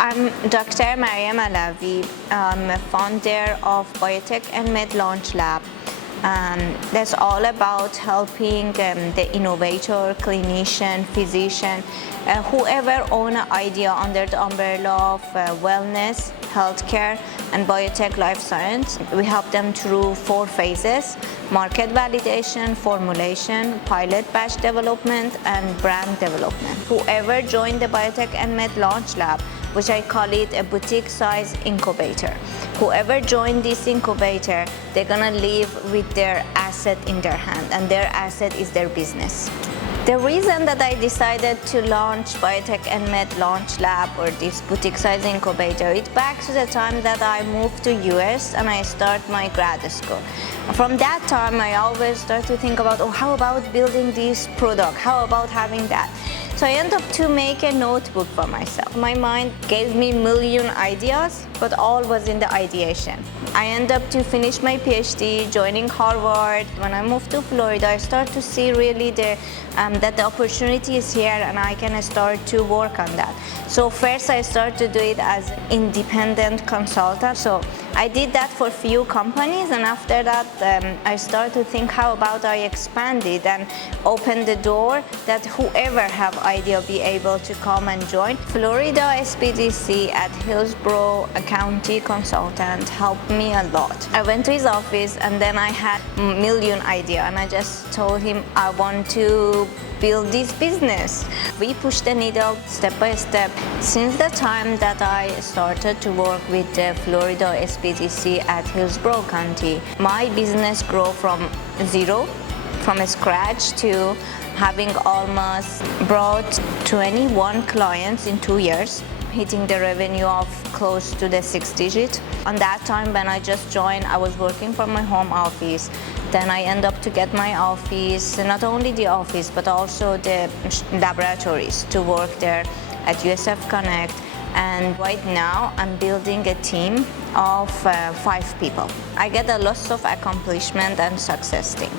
I'm Dr. Maryam Alavi. I'm a founder of BioTechNMed Launch Lab. That's all about helping the innovator, clinician, physician, whoever own an idea under the umbrella of wellness, healthcare, and biotech life science. We help them through 4 phases: market validation, formulation, pilot batch development, and brand development. Whoever joined the BioTechNMed Launch Lab, which I call it a boutique size incubator. Whoever joined this incubator, they're gonna live with their asset in their hand, and their asset is their business. The reason that I decided to launch BioTechNMed Launch Lab, or this boutique size incubator, it's back to the time that I moved to US and I start my grad school. From that time, I always start to think about, how about building this product? How about having that? So I ended up to make a notebook for myself. My mind gave me a million ideas, but all was in the ideation. I ended up to finish my PhD, joining Harvard. When I moved to Florida, I started to see really that the opportunity is here and I can start to work on that. So first I started to do it as an independent consultant. So I did that for a few companies, and after that I started to think, how about I expand it and open the door that whoever have idea be able to come and join. Florida SBDC at Hillsborough, a county consultant, helped me a lot. I went to his office and then I had a million idea, and I just told him I want to build this business. We pushed the needle step by step. Since the time that I started to work with the Florida SBDC at Hillsborough County, my business grew from zero, from scratch, to having almost brought 21 clients in 2 years, hitting the revenue of close to the 6 digits. On that time when I just joined, I was working from my home office. Then I end up to get my office, not only the office, but also the laboratories to work there at USF Connect. And right now I'm building a team of 5 people. I get a lot of accomplishment and success thing.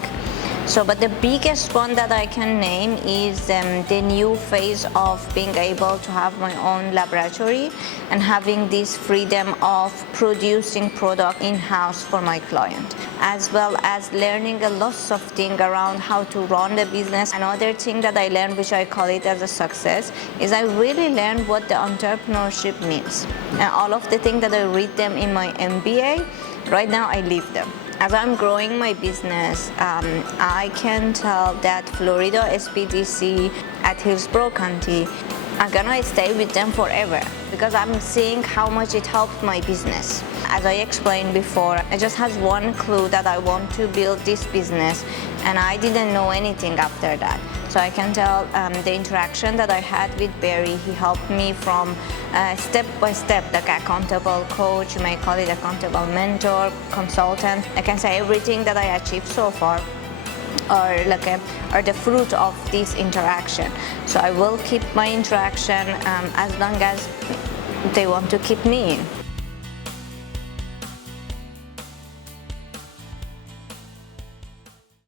But the biggest one that I can name is the new phase of being able to have my own laboratory and having this freedom of producing product in-house for my client, as well as learning a lot of things around how to run the business. Another thing that I learned, which I call it as a success, is I really learned what the entrepreneurship means. And all of the things that I read them in my MBA, right now I live them. As I'm growing my business, I can tell that Florida SBDC at Hillsborough County, I'm gonna stay with them forever because I'm seeing how much it helped my business. As I explained before, I just had one clue that I want to build this business, and I didn't know anything after that. So I can tell the interaction that I had with Barry, he helped me from step by step, like accountable coach, you may call it accountable mentor, consultant. I can say everything that I achieved so far are the fruit of this interaction. So I will keep my interaction as long as they want to keep me in.